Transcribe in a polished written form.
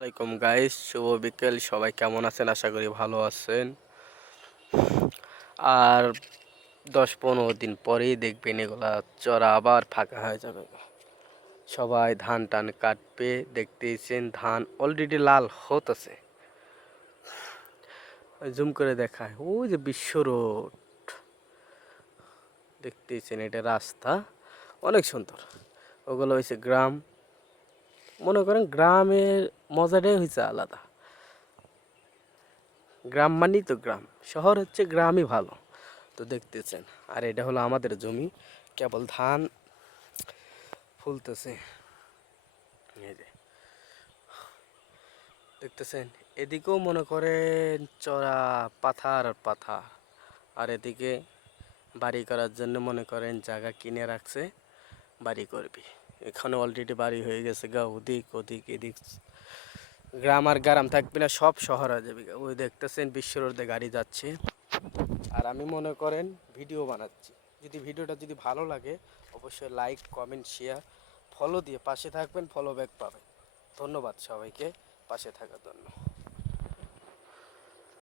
আসসালামাইকুম গাইস, শুভ বিকেল। সবাই কেমন আছেন? আশা করি ভালো আছেন। আর 10-15 দিন পরেই দেখবেন এগুলা চড়া আবার ফাঁকা হয়ে যাবে। সবাই ধান টান কাটবে। দেখতেইছেন ধান অলরেডি লাল হতেছে। জুম করে দেখায় ওই যে বিশ্ব রোড, দেখতেইছেন এটা রাস্তা অনেক সুন্দর। ওগুলো হয়েছে গ্রাম। মনে করেন গ্রামের মজাটাই হয়েছে আলাদা। গ্রাম মানেই তো গ্রাম, শহর হচ্ছে গ্রামই ভালো। তো দেখতেছেন, আর এটা হলো আমাদের জমি, কেবল ধান ফুলতেছে। এই যে দেখতেছেন, এদিকেও মনে করেন চড়া পাথার আর পাথার, আর এদিকে বাড়ি করার জন্য মনে করেন জায়গা কিনে রাখছে, বাড়ি করবি। এখানে অলরেডি বাড়ি হয়ে গেছে গা, ওদিক ওদিক এদিক। গ্রাম আর গ্রাম থাকবে না, সব শহর হয়ে যাবে। ওই দেখতেছেন বিশ্ব রোডে গাড়ি যাচ্ছে, আর আমি মনে করেন ভিডিও বানাচ্ছি। ভিডিওটা যদি ভালো লাগে অবশ্যই লাইক, কমেন্ট, শেয়ার, ফলো দিয়ে পাশে থাকবেন, ফলো ব্যাক পাবেন। ধন্যবাদ সবাইকে পাশে থাকার জন্য।